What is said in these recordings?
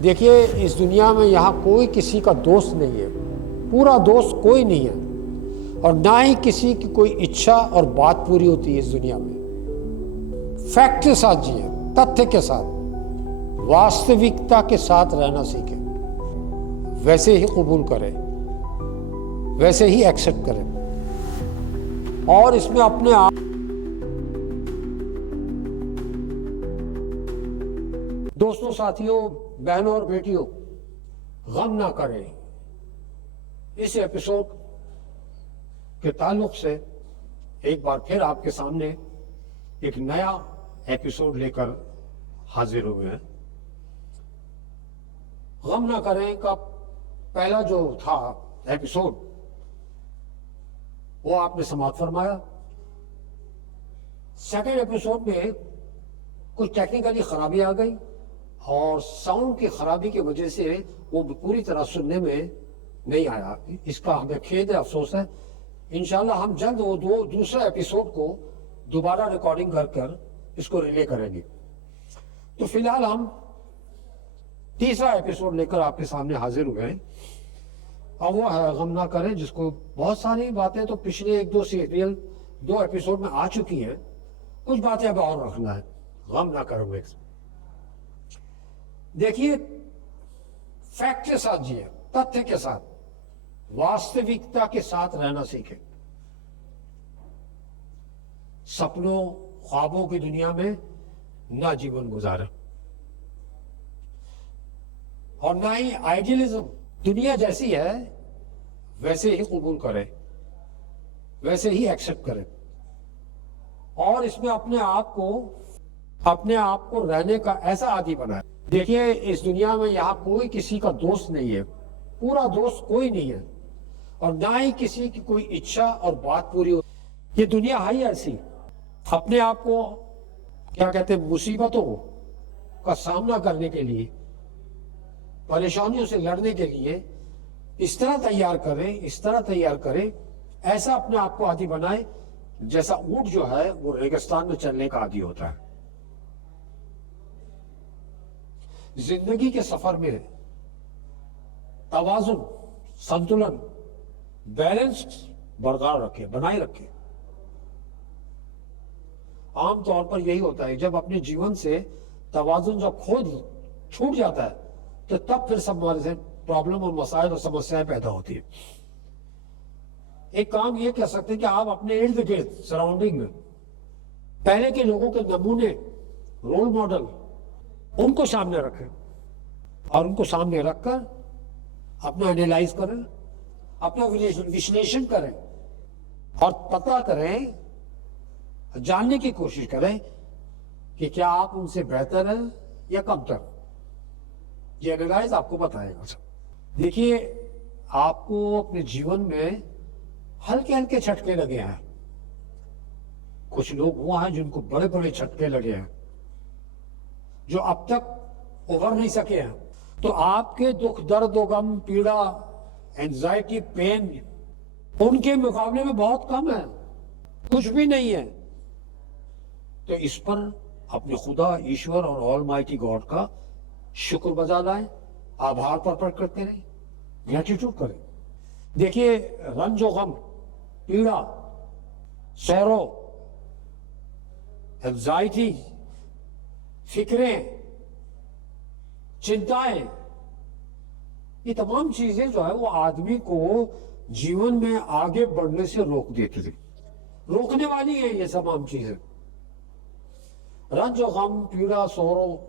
देखिए, इस दुनिया में यहाँ कोई किसी का दोस्त नहीं है, पूरा दोस्त कोई नहीं है, और ना ही किसी की कोई इच्छा और बात पूरी होती है इस दुनिया में। फैक्ट के साथ जिए, तथ्य के साथ, वास्तविकता के साथ रहना सीखें, वैसे ही कबूल करें, वैसे ही एक्सेप्ट करें, और इसमें अपने आप दोस्तों, साथियों, बहनों और बेटियों, गम ना करें। इस एपिसोड के ताल्लुक से एक बार फिर आपके सामने एक नया एपिसोड लेकर हाजिर हुए हैं। गम ना करें का पहला जो था एपिसोड, वो आपने समाप्त फरमाया। सेकेंड एपिसोड में कुछ टेक्निकली खराबी आ गई और साउंड की खराबी की वजह से वो पूरी तरह सुनने में नहीं आया। इसका हमें खेद है, अफसोस है। इंशाल्लाह हम जल्द वो दूसरा एपिसोड को दोबारा रिकॉर्डिंग कर इसको रिले करेंगे। तो फिलहाल हम तीसरा एपिसोड लेकर आपके सामने हाजिर हुए हैं, और वो है गम ना करें, जिसको बहुत सारी बातें तो पिछले एक दो एपिसोड में आ चुकी हैं, कुछ बातें अब और रखना है। गम ना करो। देखिए, फैक्ट के साथ जिए, तथ्य के साथ, वास्तविकता के साथ रहना सीखें। सपनों, ख्वाबों की दुनिया में ना जीवन गुजारें, और ना ही आइडियलिज्म। दुनिया जैसी है वैसे ही कबूल करें, वैसे ही एक्सेप्ट करें, और इसमें अपने आप को रहने का ऐसा आदी बनाए। देखिए, इस दुनिया में यहाँ कोई किसी का दोस्त नहीं है, पूरा दोस्त कोई नहीं है, और ना ही किसी की कोई इच्छा और बात पूरी हो। ये दुनिया है ही ऐसी। अपने आप को क्या कहते हैं, मुसीबतों का सामना करने के लिए, परेशानियों से लड़ने के लिए इस तरह तैयार करें, ऐसा अपने आप को आदी बनाए जैसा ऊंट जो है वो रेगिस्तान में चलने का आदी होता है। जिंदगी के सफर में तवाजुन, संतुलन, बैलेंस बनाए रखे। आमतौर पर यही होता है, जब अपने जीवन से तवाजुन जब छूट जाता है, तो तब फिर सब हमारे से प्रॉब्लम और मसाइल और समस्याएं पैदा होती है। एक काम ये कह सकते हैं कि आप अपने इर्द गिर्द, सराउंडिंग में पहले के लोगों के नमूने, रोल मॉडल, उनको सामने रखें, और उनको सामने रखकर अपना एनालाइज करें, अपना विश्लेषण करें, और पता करें, जानने की कोशिश करें कि क्या आप उनसे बेहतर हैं या कमतर। ये एनालाइज आपको बताएगा सब। देखिए, आपको अपने जीवन में हल्के हल्के झटके लगे हैं। कुछ लोग वो हैं जिनको बड़े बड़े झटके लगे हैं, जो अब तक उभर नहीं सके हैं। तो आपके दुख, दर्द, गम, पीड़ा, एंजाइटी, पेन उनके मुकाबले में बहुत कम है, कुछ भी नहीं है। तो इस पर अपने खुदा, ईश्वर और ऑलमाइटी गॉड का शुक्र बजा लाएं, आभार प्रकट करते रहें, ग्रेटिट्यूड करें। देखिए, रंज और गम, पीड़ा, सैरो, एंजाइटी, फिक्रें, चिंताएं, ये तमाम चीजें जो है वो आदमी को जीवन में आगे बढ़ने से रोक देती है, रोकने वाली है ये तमाम चीजें। रंज, गम, पीड़ा, सौरो,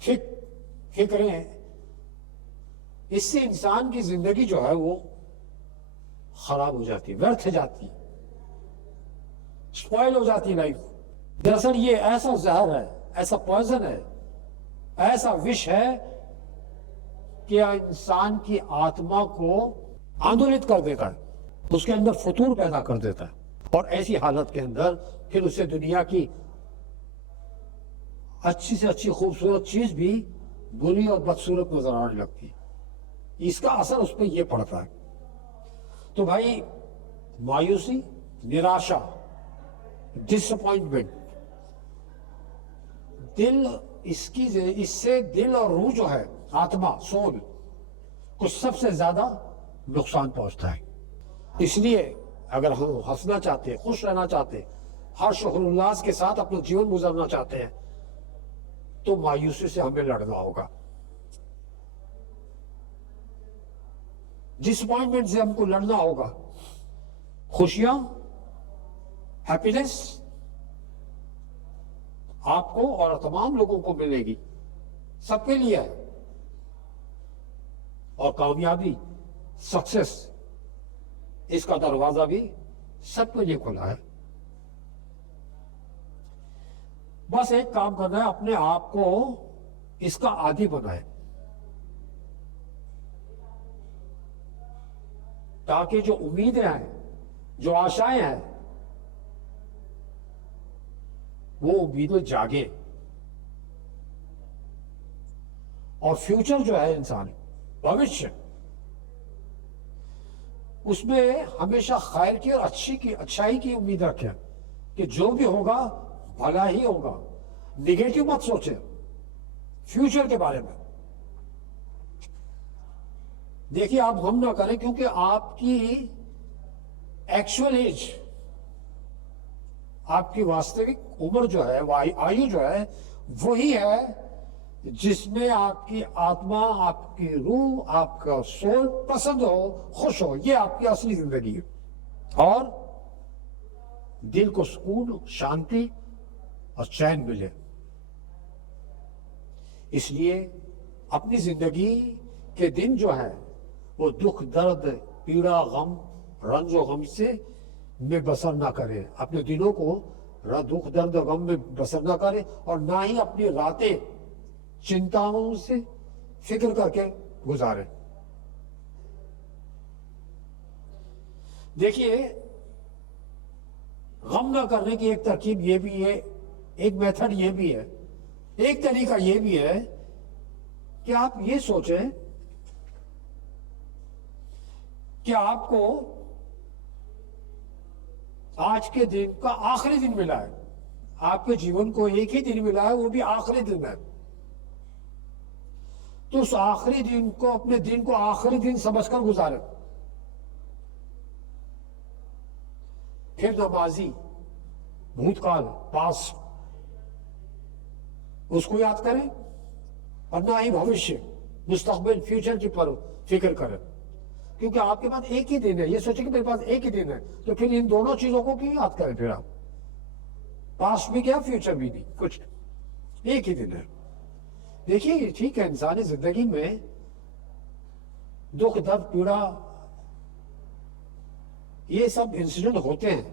फिक्रें, इससे इंसान की जिंदगी जो है वो खराब हो जाती है, व्यर्थ जाती है, स्पॉइल हो जाती है लाइफ। दरअसल ये ऐसा जहर है, ऐसा पॉइजन है, ऐसा विष है कि इंसान की आत्मा को आंदोलित कर देता है, उसके अंदर फतूर पैदा कर देता है, और ऐसी हालत के अंदर फिर उसे दुनिया की अच्छी से अच्छी खूबसूरत चीज भी बुरी और बदसूरत नजर आने लगती है। इसका असर उस पर यह पड़ता है। तो भाई, मायूसी, निराशा, डिसअपॉइंटमेंट, दिल इससे दिल और रूह जो है, आत्मा, सोल को सबसे ज्यादा नुकसान पहुंचता है। इसलिए अगर हम हंसना चाहते हैं, खुश रहना चाहते हैं, हर्ष और उल्लास के साथ अपना जीवन गुजारना चाहते हैं, तो मायूसी से हमें लड़ना होगा। डिसअपॉइंटमेंट से हमको लड़ना होगा। खुशियां, हैप्पीनेस आपको और तमाम लोगों को मिलेगी, सबके लिए है। और कामयाबी, सक्सेस, इसका दरवाजा भी सबके लिए खुला है। बस एक काम करना है, अपने आप को इसका आदी बनाए, ताकि जो उम्मीदें हैं, जो आशाएं हैं, वो उम्मीदें जागे। और फ्यूचर जो है इंसान, भविष्य, उसमें हमेशा खैर की और अच्छाई की उम्मीद रखें कि जो भी होगा भला ही होगा। निगेटिव मत सोचे फ्यूचर के बारे में। देखिए, आप हम ना करें, क्योंकि आपकी एक्चुअल एज, आपकी वास्तविक उम्र जो है, आयु जो है, वही है जिसमें आपकी आत्मा, आपकी रूह, आपका सोल पसंद हो, खुश हो। ये आपकी असली जिंदगी है। और दिल को सुकून, शांति और चैन मिले। इसलिए अपनी जिंदगी के दिन जो है वो दुख, दर्द, पीड़ा, गम, रंजो गम से में बसर ना करें। अपने दिनों को दुख, दर्द, गम में बसर ना करें, और ना ही अपनी रातें चिंताओं से फिक्र करके गुजारें। देखिए, गम ना करने की एक तरकीब ये भी है, एक मेथड ये भी है, एक तरीका ये भी है कि आप ये सोचें कि आपको आज के दिन का आखिरी दिन मिला है। आपके जीवन को एक ही दिन मिला है, वो भी आखिरी दिन है। तो उस आखिरी दिन को, अपने दिन को आखिरी दिन समझकर गुजारें। फिर न माजी, भूतकाल, पास, उसको याद करें, और ना ही भविष्य, मुस्तकबिल, फ्यूचर की पर फिक्र करें। क्योंकि आपके पास एक ही दिन है। ये सोचे कि मेरे पास एक ही दिन है, तो फिर इन दोनों चीजों को क्यों याद करें? फिर आप पास्ट भी क्या, फ्यूचर भी नहीं, कुछ एक ही दिन है। देखिए, ठीक है, इंसानी जिंदगी में दुख, दर्द, पीड़ा, ये सब इंसिडेंट होते हैं।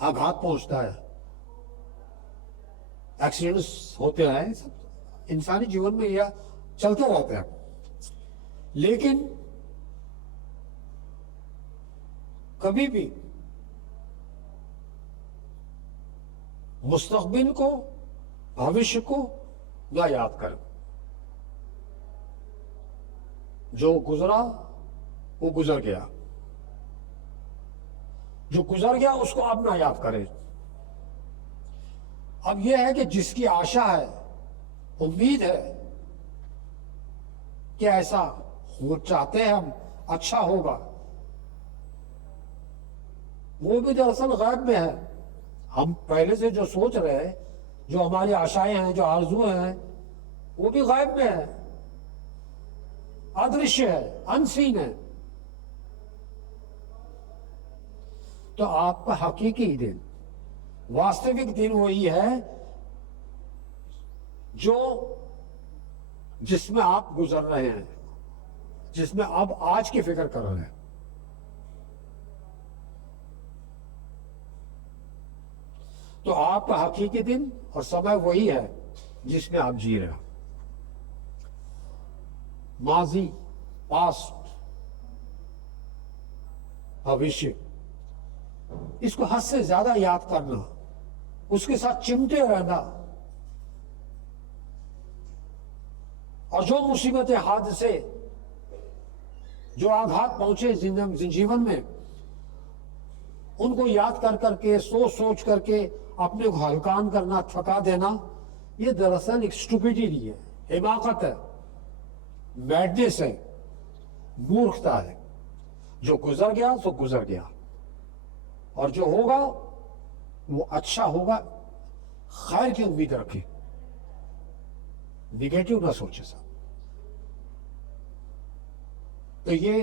आघात पहुंचता है, एक्सीडेंट्स होते हैं, सब इंसानी जीवन में यह चलते रहते हैं। लेकिन कभी भी मुस्तकबिल को, भविष्य को ना याद करें। जो गुजरा वो गुजर गया, जो गुजर गया उसको अब ना याद करें। अब यह है कि जिसकी आशा है, उम्मीद है कि ऐसा हो, चाहते हैं हम, अच्छा होगा, वो भी दरअसल गायब में है। हम पहले से जो सोच रहे हैं, जो हमारी आशाएं हैं, जो आरज़ू हैं, वो भी गायब में है, अदृश्य है, अनसीन है। तो आपका हकीकी दिन, वास्तविक दिन वही है जो जिसमें आप गुजर रहे हैं, जिसमें आप आज की फिक्र कर रहे हैं। तो आपका हकीकी दिन और समय वही है जिसमें आप जी रहे हो। माजी, पास्ट, भविष्य, इसको हद से ज्यादा याद करना, उसके साथ चिमटे रहना, और जो मुसीबतें, हादसे, जो आघात पहुंचे जीवन में, उनको याद कर करके, सोच सोच करके अपने को हलकान करना, थका देना, ये दरअसल एक स्टुपिडिटी है, हिमाकत है, मैडनेस है, मूर्खता है। जो गुजर गया सो गुजर गया, और जो होगा वो अच्छा होगा। खैर की उम्मीद रखें, निगेटिव ना सोचे साहब। तो ये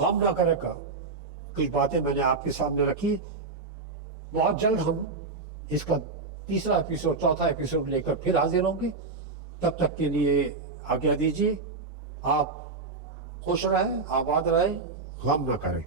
गम ना करे का कुछ बातें मैंने आपके सामने रखी। बहुत जल्द हम इसका तीसरा एपिसोड, चौथा एपिसोड लेकर फिर हाजिर होंगे। तब तक के लिए आज्ञा दीजिए। आप खुश रहें, आबाद रहें, गम ना करें।